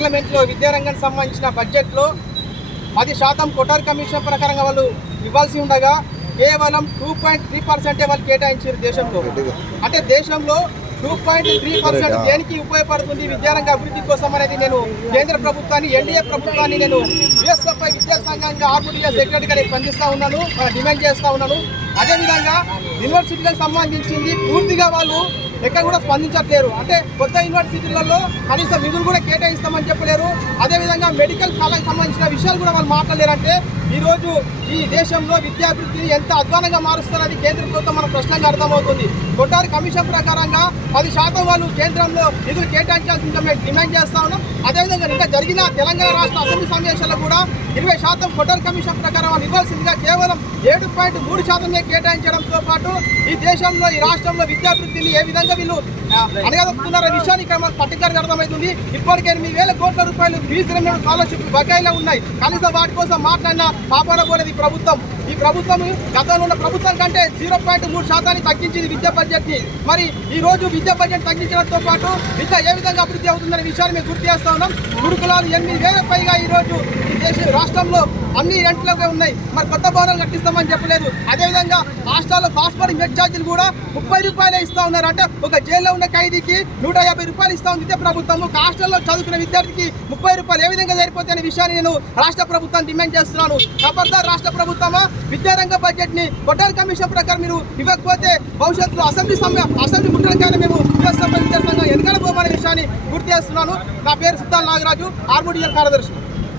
పార్లమెంట్లో విద్యారంగానికి సంబంధించిన బడ్జెట్లో పది శాతం కొటార్ కమిషన్ ప్రకారంగా వాళ్ళు ఇవ్వాల్సి ఉండగా కేవలం టూ పాయింట్ త్రీ పర్సెంటే వాళ్ళు కేటాయించారు దేశంలో. అంటే దేశంలో టూ పాయింట్ త్రీ పర్సెంట్ దేనికి ఉపయోగపడుతుంది విద్యారంగ అభివృద్ధి కోసం అనేది నేను కేంద్ర ప్రభుత్వాన్ని ఎన్డీఏ ప్రభుత్వాన్ని నేను యుఎస్ఎఫ్ఐ విద్యా సంఘంగా ఆర్బుడియా సెక్రటరీగా నేను స్పందిస్తా ఉన్నాను డిమాండ్ చేస్తా ఉన్నాను. అదేవిధంగా యూనివర్సిటీలకు సంబంధించింది పూర్తిగా వాళ్ళు ఎక్కడ కూడా స్పందించట్లేరు. అంటే కొత్త యూనివర్సిటీలలో కనీసం నిధులు కూడా కేటాయిస్తామని చెప్పలేరు. అదేవిధంగా మెడికల్ కాలేజ్ సంబంధించిన విషయాలు కూడా వాళ్ళు మాట్లాడలేరు ఈరోజు ఈ దేశంలో విద్యాభివృద్ధిని ఎంత అధ్వానంగా మారుస్తారని కేంద్ర ప్రభుత్వం మన ప్రశ్నగా అర్థమవుతుంది. కొట్టారి కమిషన్ ప్రకారంగా పది శాతం వాళ్ళు కేంద్రంలో నిధులు కేటాయించాల్సిందిగా మేము డిమాండ్ చేస్తా ఉన్నాం. అదేవిధంగా నిన్న జరిగిన తెలంగాణ రాష్ట్ర అసెంబ్లీ సమావేశాల్లో కూడా ఇరవై శాతం కొట్టారి కమిషన్ ప్రకారం వాళ్ళు ఇవ్వాల్సిందిగా కేవలం ఏడు పాయింట్ మూడు శాతమే కేటాయించడంతో పాటు ఈ దేశంలో ఈ రాష్ట్రంలో విద్యాభివృద్ధిని ఏ విధంగా వీళ్ళు ఆ, విషయాన్ని ఇక్కడ మనకు పర్టికులర్గా అర్థమవుతుంది. ఇప్పటికే ఎనిమిది వేల కోట్ల రూపాయలు ఫీజు స్కాలర్షిప్ బకాయిలో ఉన్నాయి. కనీసం వాటి కోసం మాట్లాడిన పాపన పోలేదు ఈ ప్రభుత్వం ఈ ప్రభుత్వం గతంలో ఉన్న ప్రభుత్వం కంటే జీరో పాయింట్ మూడు శాతాన్ని తగ్గించింది విద్యా బడ్జెట్ని మరి ఈ రోజు విద్యా బడ్జెట్ తగ్గించడంతో పాటు విద్య ఏ విధంగా అభివృద్ధి అవుతుందనే విషయాన్ని మేము గుర్తు చేస్తా ఉన్నాం. గురుకులాలు ఎనిమిది వేల పైగా ఈ రోజు ఈ దేశ రాష్ట్రంలో అన్ని రెంట్లోనే ఉన్నాయి. మరి కొత్త భవనాలు కట్టిస్తామని చెప్పలేదు. అదేవిధంగా హాస్టల్లో పాస్పోర్ట్ మెడ్ ఛార్జీలు కూడా ముప్పై రూపాయలే ఇస్తా ఉన్నారు. అంటే ఒక జైల్లో ఉన్న ఖైదీకి నూట యాభై రూపాయలు ఇస్తా ఉంది ప్రభుత్వం ఒక హాస్టల్లో చదువుకున్న విద్యార్థికి ముప్పై రూపాయలు ఏ విధంగా సరిపోతాయి విషయాన్ని నేను రాష్ట్ర ప్రభుత్వం డిమాండ్ చేస్తున్నాను. ఖబర్దార్ రాష్ట్ర ప్రభుత్వమా? విద్యారంగ బడ్జెట్ని కొట్టారి కమిషన్ ప్రకారం మీరు ఇవ్వకపోతే భవిష్యత్తులో అసెంబ్లీ సమయం అసెంబ్లీ ముట్టడికైనా మేము విద్యాసంఘ సంఘం ఎన్నికల పోమనే విషయాన్ని గుర్తు చేస్తున్నాను. నా పేరు సిద్ధాల్ నాగరాజు ఆర్మూడియల్ కార్యదర్శి.